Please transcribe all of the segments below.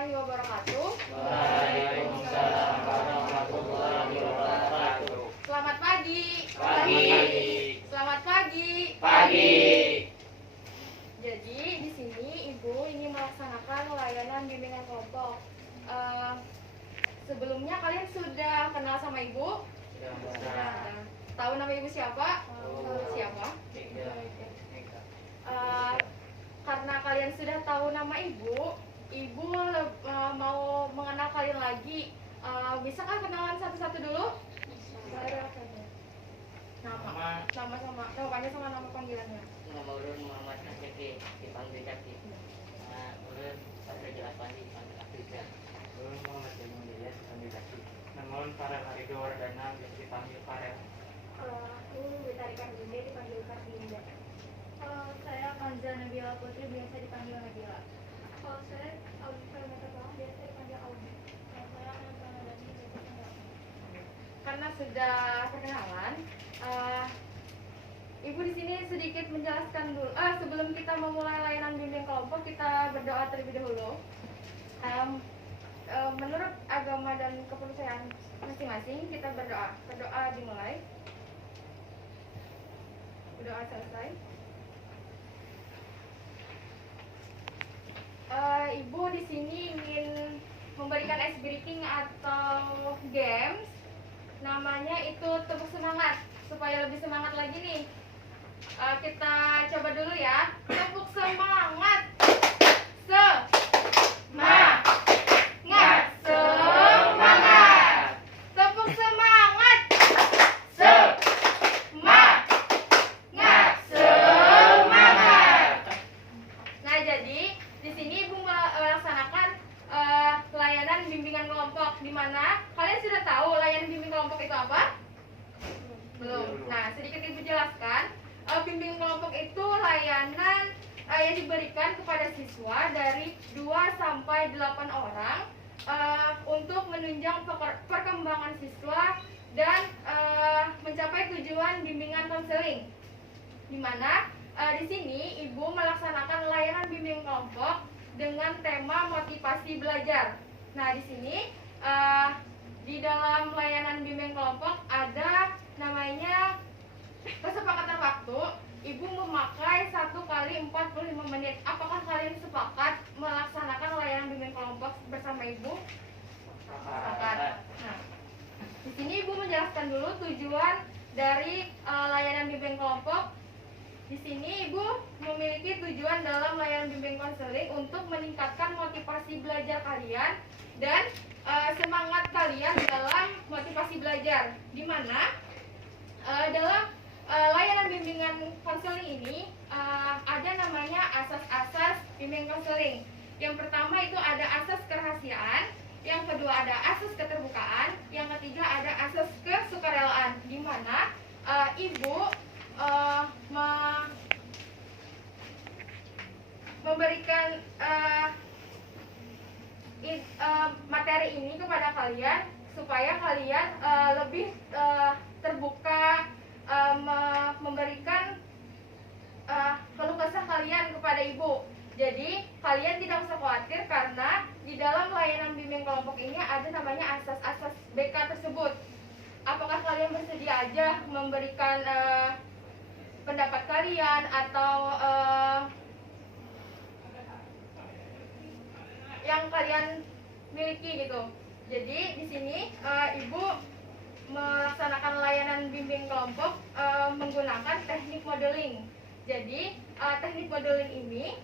warahmatullahi wabarakatuh. Waalaikumsalam warahmatullahi wabarakatuh. Selamat pagi. Pagi. Selamat pagi. Pagi. Jadi di sini Ibu ini melaksanakan layanan bimbingan kelompok. Sebelumnya kalian sudah kenal sama Ibu? Sudah. Tahu nama Ibu siapa? Tahu. Siapa? Tidak. Karena kalian sudah tahu nama Ibu mau mengenal kalian lagi. Bisakah kenalan satu-satu dulu? Nama panjang sama nama panggilannya. Nama ulun Muhammad Nasjaki, dipanggil Jaki. Ulun Fatrajul Aswandi, dipanggil Afrika. Ulun Muhammad Jamal Ilyas, dipanggil Jaki. Nama ulun Farel Arido Wardana, biasa dipanggil Farel. Aku Betarikan Bunda, dipanggil Kartinda. Saya Kanza Nabila Putri, biasa dipanggil Nabila. Saya Alifah Metabang, biasa dipanggil Audi. Saya Anantara Dani, biasa dipanggil Audi. Karena sudah perkenalan, Ibu di sini sedikit menjelaskan dulu. Sebelum kita memulai layanan bimbing kelompok, kita berdoa terlebih dahulu. Menurut agama dan kepercayaan masing-masing, kita berdoa. Berdoa dimulai. Berdoa selesai. Ibu di sini ingin memberikan ice breaking atau games. Namanya itu tepuk semangat. Supaya lebih semangat lagi nih. Kita coba dulu ya. Tepuk semangat. Semangat. Semangat. Tepuk semangat. Semangat. Semangat. Nah, jadi di sini Ibu melaksanakan layanan bimbingan kelompok, di mana kalian sudah tahu layanan bimbing kelompok itu apa? Belum. Nah, sedikit Ibu jelaskan. Bimbing kelompok itu layanan yang diberikan kepada siswa dari 2 sampai 8 orang untuk menunjang perkembangan siswa dan mencapai tujuan bimbingan konseling. Di mana di sini Ibu melaksanakan layanan bimbing kelompok dengan tema motivasi belajar. Nah, di sini di dalam layanan bimbing kelompok ada namanya kesepakatan waktu. Ibu memakai 1 kali 45 menit. Apakah kalian sepakat melaksanakan layanan bimbing kelompok bersama Ibu? Sepakat. Nah, di sini Ibu menjelaskan dulu tujuan dari layanan bimbing kelompok. Di sini Ibu memiliki tujuan dalam layanan bimbing konseling untuk meningkatkan motivasi belajar kalian dan semangat kalian dalam motivasi belajar. Di mana dalam layanan bimbingan konseling ini ada namanya asas-asas bimbing konseling. Yang pertama itu ada asas kerahasiaan, yang kedua ada asas keterbukaan, yang ketiga ada asas kesukarelaan. Di mana Ibu memberikan materi ini kepada kalian supaya kalian lebih terbuka, memberikan keluh kesah kalian kepada Ibu. Jadi kalian tidak usah khawatir karena di dalam layanan bimbing kelompok ini ada namanya asas-asas BK tersebut. Apakah kalian bersedia aja memberikan pendapat kalian atau yang kalian miliki gitu. Jadi di sini Ibu melaksanakan layanan bimbing kelompok menggunakan teknik modeling. Jadi teknik modeling ini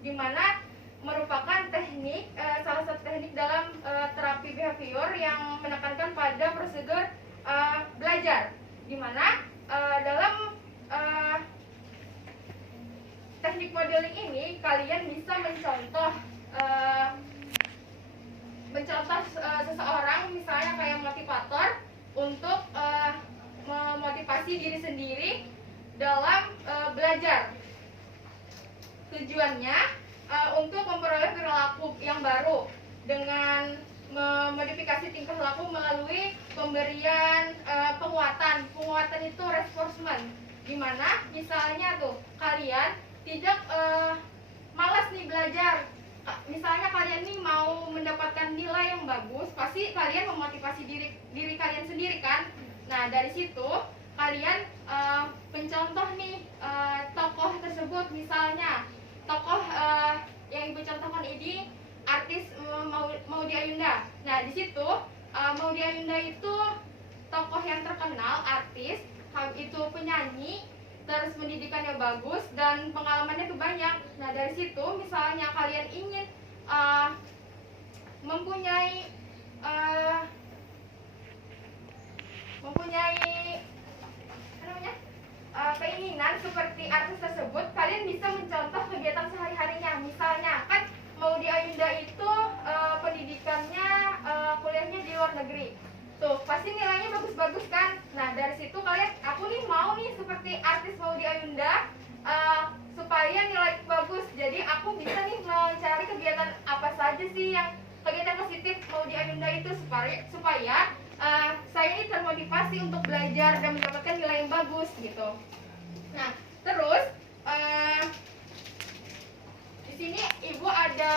di mana merupakan teknik salah satu teknik dalam terapi behavior yang menekankan pada prosedur belajar. Di mana dalam teknik modeling ini kalian bisa mencontoh seseorang, misalnya kayak motivator untuk memotivasi diri sendiri dalam belajar. Tujuannya untuk memperoleh perilaku yang baru dengan memodifikasi tingkah laku melalui pemberian penguatan. Penguatan itu reinforcement, di mana misalnya tuh kalian tidak malas nih belajar. Misalnya kalian nih mau bagus, pasti kalian memotivasi diri kalian sendiri kan. Nah dari situ kalian pencontoh nih tokoh tersebut, misalnya tokoh yang ibu contohkan ini artis Maudy Ayunda. Nah di situ Maudy Ayunda itu tokoh yang terkenal, artis, itu penyanyi, terus pendidikannya bagus dan pengalamannya tuh banyak. Nah dari situ misalnya kalian ingin mempunyai keinginan seperti artis tersebut, kalian bisa mencontoh kegiatan sehari-harinya. Misalnya kan Maudy Ayunda itu pendidikannya kuliahnya di luar negeri. Tuh, pasti nilainya bagus-bagus kan? Nah, dari situ kalian, aku nih mau nih seperti artis Maudy Ayunda supaya nilai bagus. Jadi aku bisa nih mencari kegiatan apa saja sih yang kegiatan positif Maudy Ayunda itu supaya saya ini termotivasi untuk belajar dan mendapatkan nilai yang bagus gitu. Nah, terus di sini ibu ada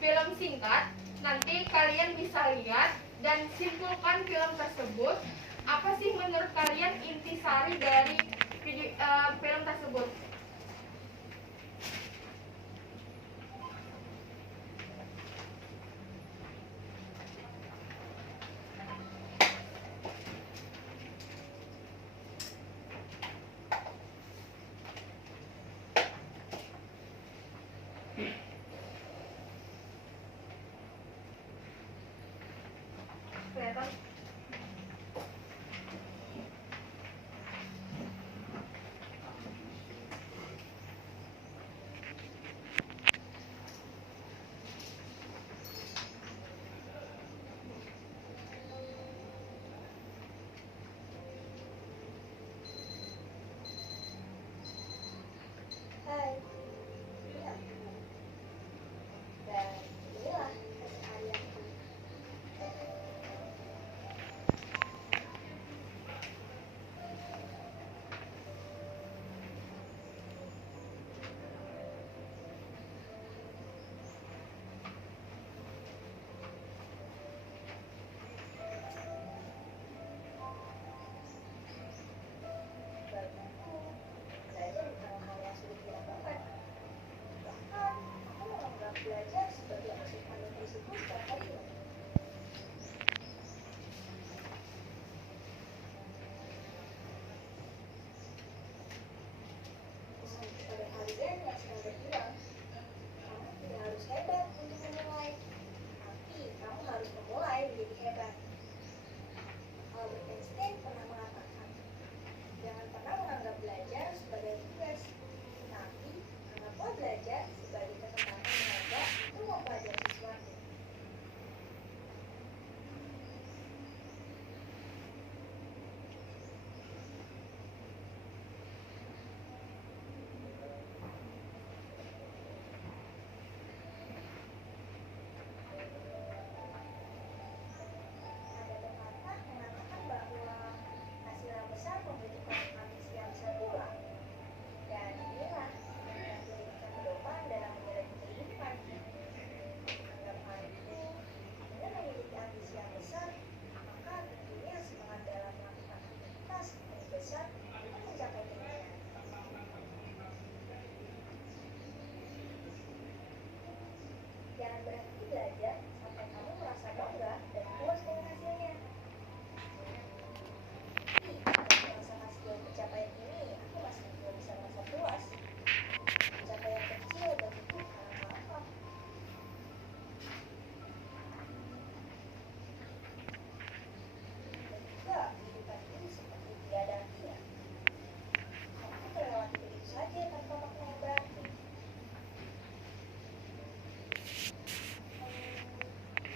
film singkat. Nanti kalian bisa lihat dan simpulkan film tersebut. Apa sih menurut kalian intisari dari film tersebut? Kelihatan? Hai. Iya. Dan inilah keseharianku. Bagiku, belajar bukan hal yang sulit dilakukan. Bahkan, aku menganggap belajar sebagai asupan nutrisiku setiap harinya. Pesan kepada kalian yang sedang berjuang, kamu tidak harus hebat untuk memulai, tapi kamu harus memulai menjadi hebat. Albert Einstein pernah mengatakan, jangan pernah menganggap belajar sebagai tugas, tapi anggaplah belajar sebagai kesempatan berharga untuk mempelajari sesuatu. Ada pepatah mengatakan bahwa hasil yang besar membutuhkan ambisi yang besar pula. Dan inilah yang menjadikan pedoman dalam menjalani kehidupan. Anggap hal itu, dengan memiliki ambisi yang besar, maka tentunya semangat dalam melakukan aktivitas yang besar untuk mencapai keinginan. Jangan berhenti belajar sampai kamu merasa bangga dan puas dengan hasilnya. Tapi merasakan sebuah pencapaian ini, aku masih belum bisa merasa puas. Pencapaian kecil bagiku karena apa? Dan juga kehidupan ini seperti tiada artinya. Aku terlewati begitu saja tanpa makna yang berarti.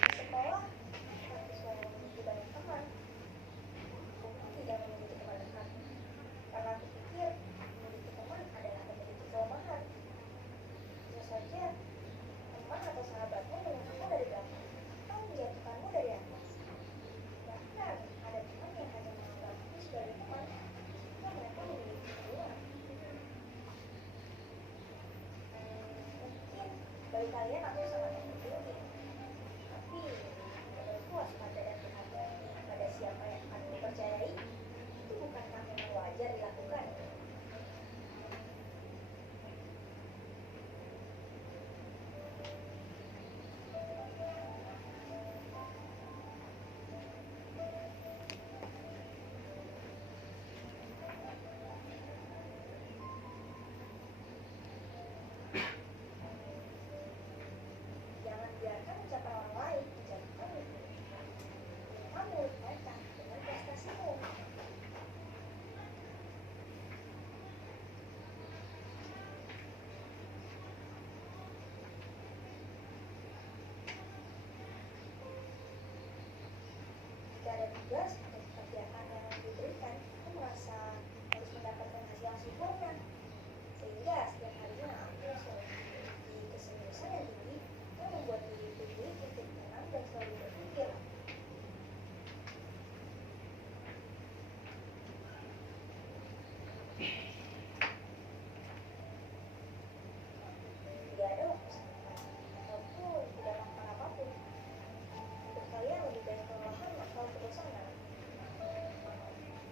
Di sekolah, aku siswa yang memiliki banyak teman. Aku tidak memiliki teman dekat. Karena aku pikir memiliki teman adalah memiliki kelemahan. Bisa saja teman atau sahabatmu menyerangmu dari belakang atau menjatuhkanmu dari atas. Bahkan ada teman yang hanya menganggapku sebagai teman jika mereka memiliki hubungan. Mungkin bagi kalian aku sangat overthinking, tapi tugas atau pekerjaan yang diberikan, aku merasa harus mendapatkan hasil yang sempurna. Sehingga setiap harinya aku selalu memiliki keseriusan yang tinggi yang membuat diriku untuk tenang dan selalu berpikir. Tidak ada waktu sebentar ataupun tidak melakukan apapun. Untuk kalian lebih baik kelelahan atau kebosanan?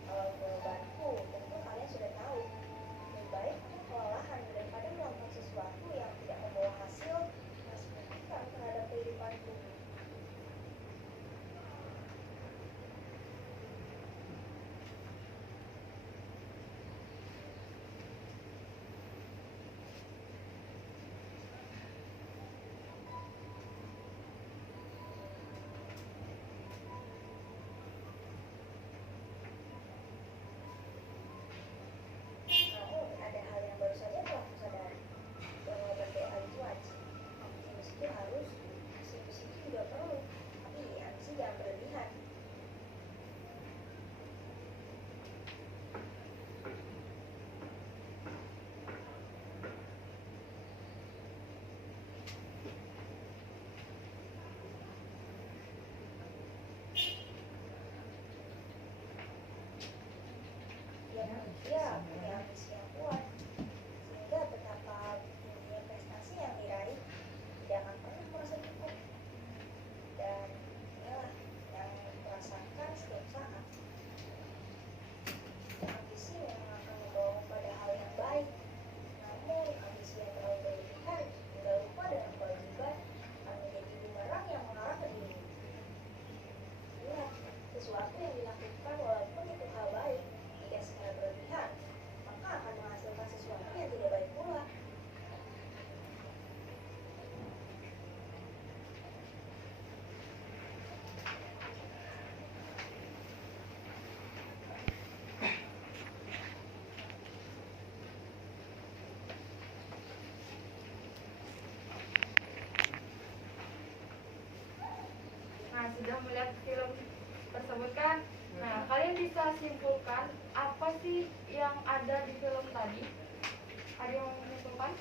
Kalau jawabanku, tentu kalian sudah tahu. Lebih baik aku kelelahan daripada melakukan sesuatu yang tidak membawa hasil yang signifikan terhadap kehidupanku. Namun, ada hal yang baru saja telah kusadari, bahwa berdoa itu wajib. Optimis itu harus, pesimis itu juga perlu, tapi ambisi jangan berlebihan. Dia punya ambisi yang kuat, sehingga betapa tingginya prestasi yang diraih tidak akan pernah merasa cukup. Dan inilah yang kurasakan setiap saat. Ambisi memang akan membawa pada hal yang baik, namun ambisi yang terlalu berlebihan hingga lupa dengan kewajiban akan menjadi bumerang yang mengarah ke diri. Ingat, sesuatu yang dilakukan walaupun itu hal baik, jika secara berlebihan, maka akan menghasilkan sesuatu yang tidak baik pula. Nah, sudah melihat film tersebut kan? Nah, kalian bisa simpulkan apa sih yang ada di film tadi? Ada yang mau menyimpulkan?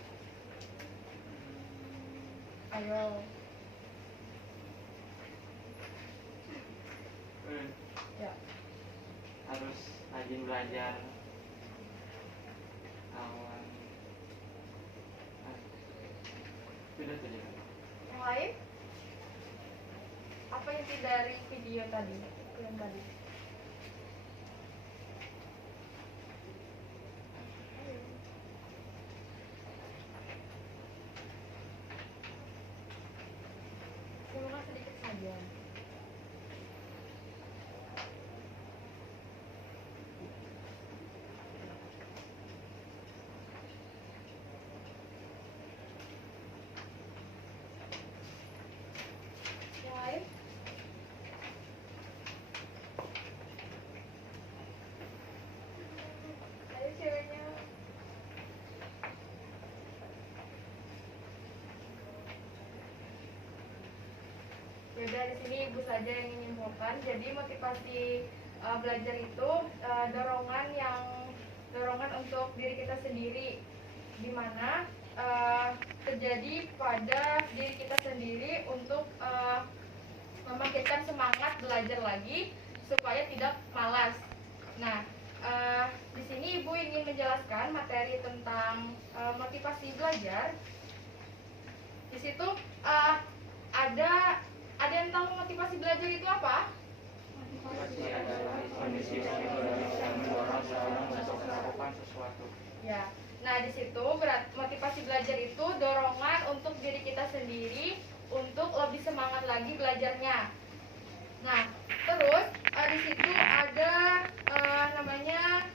Ayo. Ya. Harus rajin belajar. Awan. Sudah saja. Yang lain? Apa inti dari video tadi? Film tadi. Simpulkan sedikit saja. Yang lain? Ayo ceweknya. Yaudah, di sini ibu saja yang menyimpulkan. Jadi motivasi belajar itu dorongan untuk diri kita sendiri, di mana terjadi pada diri kita sendiri untuk membangkitkan semangat belajar lagi supaya tidak malas. Nah, di sini ibu ingin menjelaskan materi tentang motivasi belajar. Di situ ada yang tahu motivasi belajar itu apa? Motivasi adalah kondisi psikologis yang mendorong seorang untuk melakukan sesuatu. Ya. Nah, di situ motivasi belajar itu dorongan untuk diri kita sendiri untuk lebih semangat lagi belajarnya. Nah, terus di situ ada namanya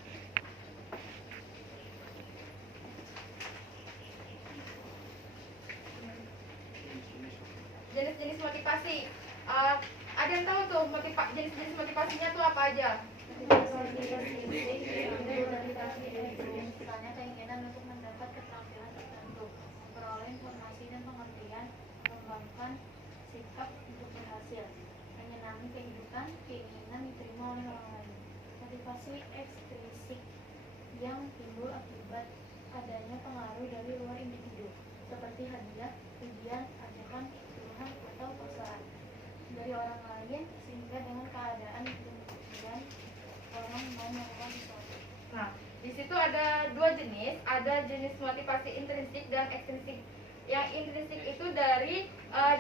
jenis-jenis motivasi. Ada yang tahu tuh jenis-jenis motivasinya tuh apa aja? Misalnya keinginan untuk mendapat keterampilan tertentu, memperoleh informasi dan pengertian, mengembangkan sikap untuk berhasil, menyenangi kehidupan, keinginan diterima oleh orang lain. Motivasi ekstrinsik yang timbul akibat adanya pengaruh dari luar individu, seperti hadiah, pujian, ajakan, tuduhan, atau paksaan dari orang lain, sehingga dengan keadaan demikian orang mau melakukan sesuatu. Nah, di situ ada dua jenis, ada jenis motivasi intrinsik dan ekstrinsik. Yang intrinsik itu dari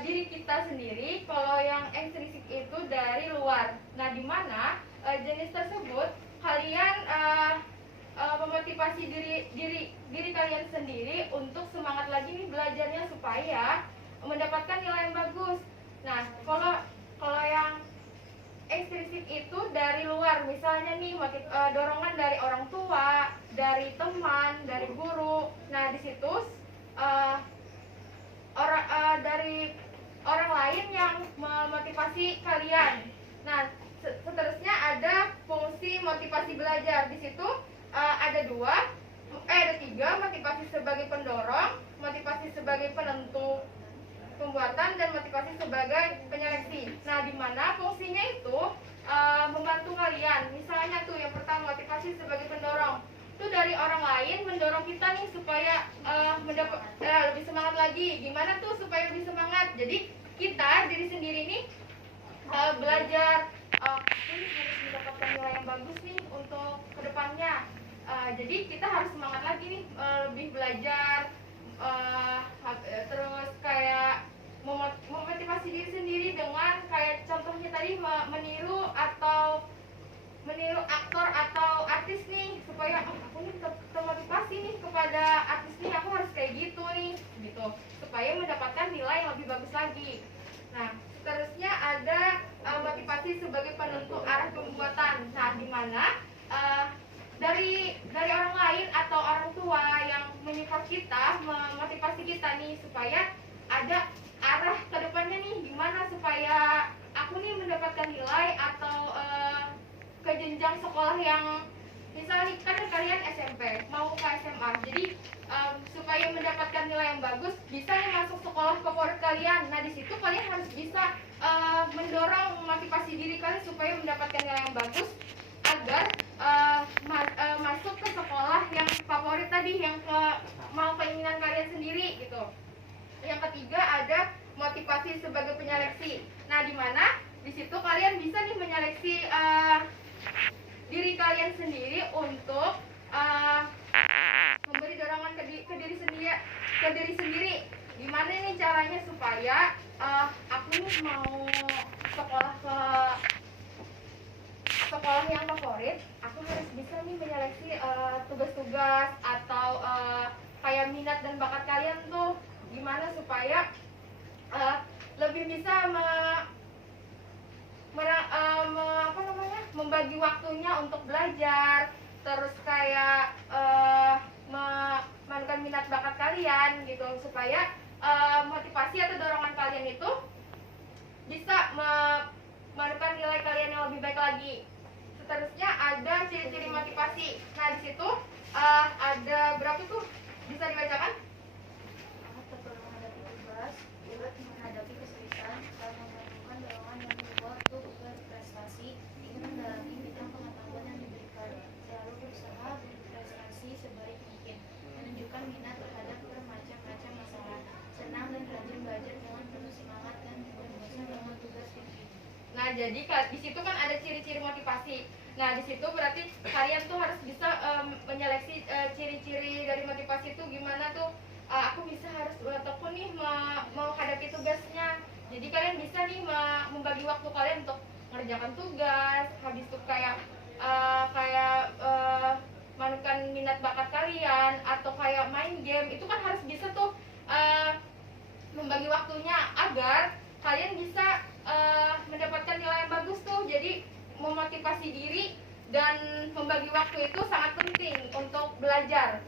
diri kita sendiri, kalau yang ekstrinsik itu dari luar. Nah, di mana jenis tersebut kalian memotivasi diri kalian sendiri untuk semangat lagi nih belajarnya supaya mendapatkan nilai yang bagus. Nah, kalau yang ekstrinsik itu dari luar, misalnya nih dorongan dari orang tua, dari teman, dari guru. Nah, di situ dari orang lain yang memotivasi kalian. Nah, seterusnya ada fungsi motivasi belajar. Di situ ada tiga: motivasi sebagai pendorong, motivasi sebagai penentu pembuatan, dan motivasi sebagai penyeleksi. Nah, di mana fungsinya itu membantu kalian. Misalnya tuh yang pertama, motivasi sebagai pendorong. Itu dari orang lain mendorong kita nih supaya lebih semangat lagi. Gimana tuh supaya lebih semangat? Jadi kita diri sendiri nih belajar ini harus mendapatkan nilai yang bagus nih untuk kedepannya. Jadi kita harus semangat lagi nih lebih belajar, terus kayak memotivasi diri sendiri dengan kayak contohnya tadi meniru aktor atau artis nih, supaya aku nih termotivasi nih kepada artis nih, aku harus kayak gitu nih, gitu, supaya mendapatkan nilai yang lebih bagus lagi. Nah, seterusnya ada motivasi sebagai penentu arah pembuatan. Nah, di mana dari orang lain atau orang tua yang menyupport kita, memotivasi kita nih supaya ada arah ke depannya nih, gimana supaya aku nih mendapatkan nilai atau ke jenjang sekolah yang misalnya kan kalian SMP mau ke SMA, jadi supaya mendapatkan nilai yang bagus bisa nih masuk sekolah favorit kalian. Nah, di situ kalian harus bisa mendorong, memotivasi diri kalian supaya mendapatkan nilai yang bagus agar masuk ke sekolah yang favorit tadi, yang mau keinginan kalian sendiri gitu. Yang ketiga ada motivasi sebagai penyeleksi. Nah, di mana di situ kalian bisa nih menyeleksi diri kalian sendiri untuk memberi dorongan ke diri sendiri. Gimana nih caranya supaya aku nih mau sekolah yang favorit, aku harus bisa nih menyeleksi tugas-tugas atau kayak minat dan bakat kalian tuh, gimana supaya lebih bisa membagi waktunya untuk belajar, terus kayak memadukan minat bakat kalian gitu, supaya motivasi atau dorongan kalian itu bisa memadukan nilai kalian yang lebih baik lagi. Seterusnya ada ciri-ciri motivasi. Nah, di situ ada berapa tuh? Bisa dibacakan? Tepat menghadapi tugas, bulat menghadapi kesulitan, dan memerlukan dorongan yang kuat untuk berprestasi, ingin mendalami bidang pengetahuan yang diberikan, selalu berusaha berprestasi sebaik mungkin, menunjukkan minat terhadap bermacam-macam masalah, senang dan rajin belajar dengan penuh semangat, dan tidak bosan dengan tugas yang ini. Nah, jadi di situ kan ada ciri-ciri motivasi. Nah, di situ berarti kalian tuh harus bisa menyeleksi ciri-ciri dari motivasi itu gimana tuh. Aku bisa harus tekun nih mau hadapi tugasnya. Jadi kalian bisa nih membagi waktu kalian untuk mengerjakan tugas, habis itu kayak menemukan minat bakat kalian atau kayak main game. Itu kan harus bisa tuh membagi waktunya agar kalian bisa mendapatkan nilai yang bagus tuh. Jadi memotivasi diri dan membagi waktu itu sangat penting untuk belajar.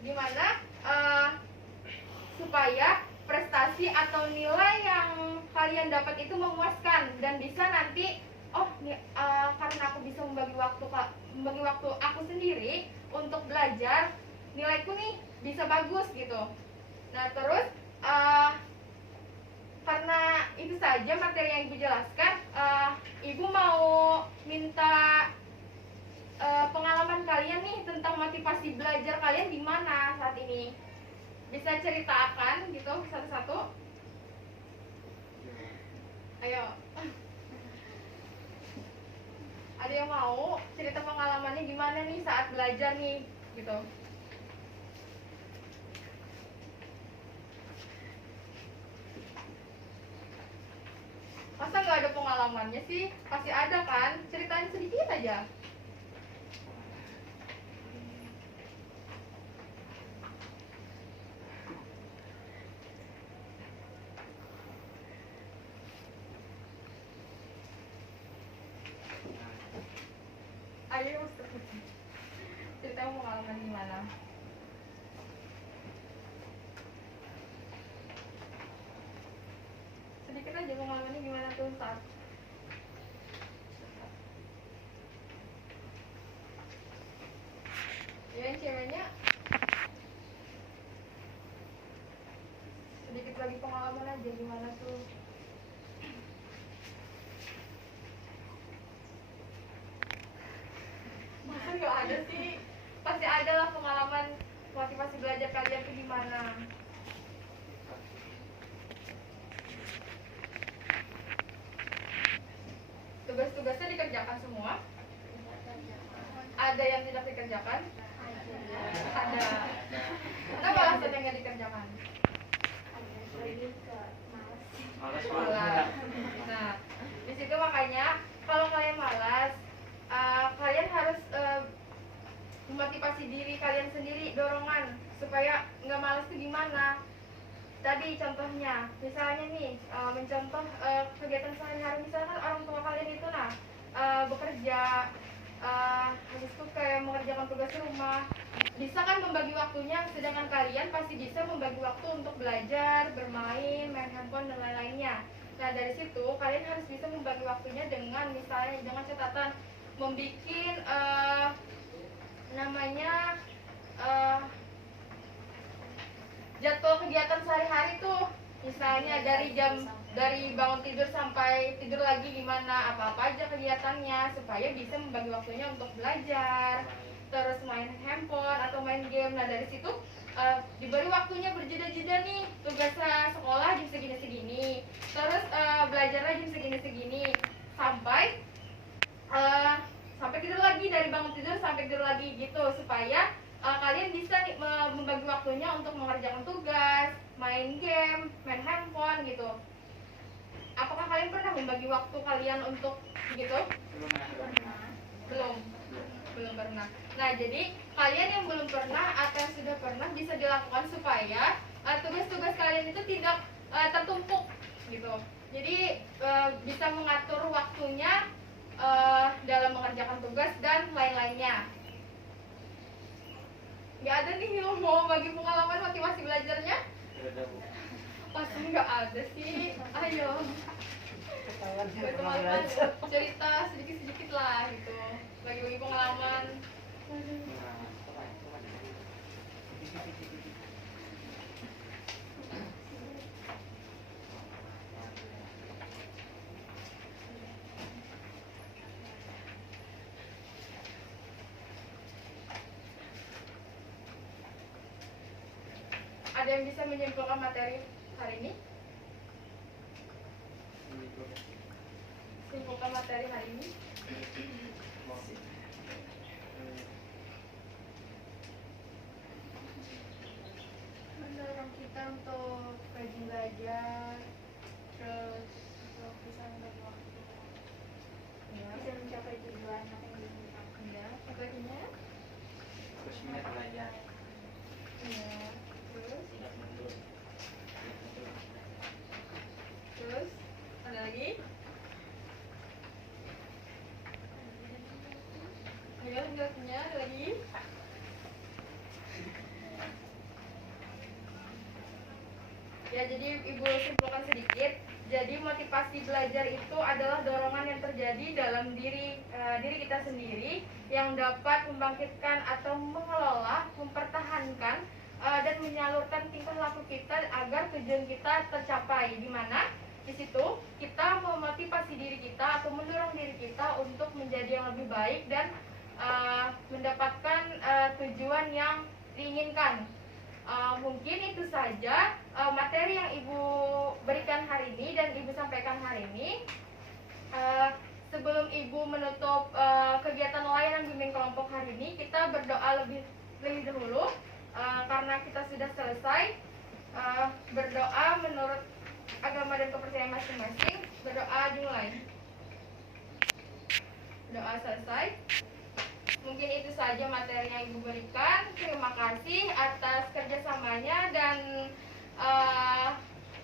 Gimana supaya prestasi atau nilai yang kalian dapat itu memuaskan dan bisa nanti karena aku bisa membagi waktu aku sendiri untuk belajar, nilaiku nih bisa bagus gitu. Nah, terus karena itu saja materi yang ibu jelaskan, Ibu mau minta pengalaman kalian nih tentang motivasi belajar kalian gimana saat ini. Bisa ceritakan gitu satu-satu. Ayo. Ada yang mau cerita pengalamannya gimana nih saat belajar nih gitu. Masa nggak ada pengalamannya sih? Pasti ada kan? Ceritain sedikit aja. Ayo Ustaz. Cerita pengalaman gimana? Sedikit aja pengalamannya gimana tuh Ustaz? Ya, yang ceweknya sedikit lagi pengalaman aja gimana tuh. Masa nggak ada sih? Pasti ada lah pengalaman motivasi belajar kalian tuh gimana. Tugas-tugasnya dikerjakan semua? Ada yang tidak dikerjakan? Ada. Kenapa alasan yang nggak dikerjakan? Malas. Nah, di situ makanya kalau kalian malas, kalian harus memotivasi diri kalian sendiri, dorongan supaya nggak malas itu gimana? Tadi contohnya, misalnya nih, mencontoh kegiatan sehari-hari, misalkan orang tua kalian itu bekerja, habis itu kayak mengerjakan tugas rumah, bisa kan membagi waktunya, sedangkan kalian pasti bisa membagi waktu untuk belajar, bermain, main handphone dan lain-lainnya. Nah dari situ kalian harus bisa membagi waktunya dengan misalnya dengan catatan membikin jadwal kegiatan sehari-hari tuh, misalnya dari bangun tidur sampai tidur lagi gimana, apa-apa aja kegiatannya supaya bisa membagi waktunya untuk belajar, terus main handphone atau main game. Nah dari situ diberi waktunya berjeda-jeda nih, tugasnya sekolah jam segini-segini, terus belajarnya jam segini-segini, sampai tidur lagi, dari bangun tidur sampai tidur lagi gitu, supaya kalian bisa membagi waktunya untuk mengerjakan tugas, main game, main handphone gitu. Apakah kalian pernah membagi waktu kalian untuk gitu? Belum pernah. Nah jadi kalian yang belum pernah atau yang sudah pernah bisa dilakukan supaya tugas-tugas kalian itu tidak tertumpuk gitu. Jadi bisa mengatur waktunya dalam mengerjakan tugas dan lain-lainnya. Nggak ada nih yang mau bagi pengalaman motivasi belajarnya? Pasti nggak ada sih. Ayo. Teman-teman cerita sedikit-sedikit lah gitu. Bagi-bagi pengalaman. Ada yang bisa menyimpulkan materi hari ini? Simpulkan materi hari ini. Mendorong kita untuk rajin belajar, terus untuk bisa membagi waktu, ya, Bisa mencapai tujuan apa yang diinginkan. ya, akhirnya, Terus minat belajar. ya, terus ada lagi? Ayo lanjutnya, ada lagi? Ya, jadi Ibu simpulkan sedikit. Jadi motivasi belajar itu adalah dorongan yang terjadi dalam diri kita sendiri yang dapat membangkitkan atau mengelola, mempertahankan dan menyalurkan tingkah laku kita agar tujuan kita tercapai. Di mana di situ kita memotivasi diri kita atau mendorong diri kita untuk menjadi yang lebih baik dan mendapatkan tujuan yang diinginkan. Mungkin itu saja materi yang Ibu berikan hari ini dan Ibu sampaikan hari ini. Sebelum Ibu menutup kegiatan layanan bimbing kelompok hari ini, kita berdoa lebih dahulu karena kita sudah selesai berdoa menurut agama dan kepercayaan masing-masing. Berdoa dimulai. Doa selesai. Mungkin itu saja materi yang Ibu berikan. Terima kasih atas kerjasamanya dan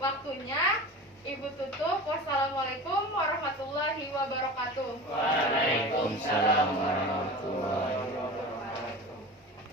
waktunya. Ibu tutup. Wassalamualaikum warahmatullahi wabarakatuh. Waalaikumsalam warahmatullahi wabarakatuh.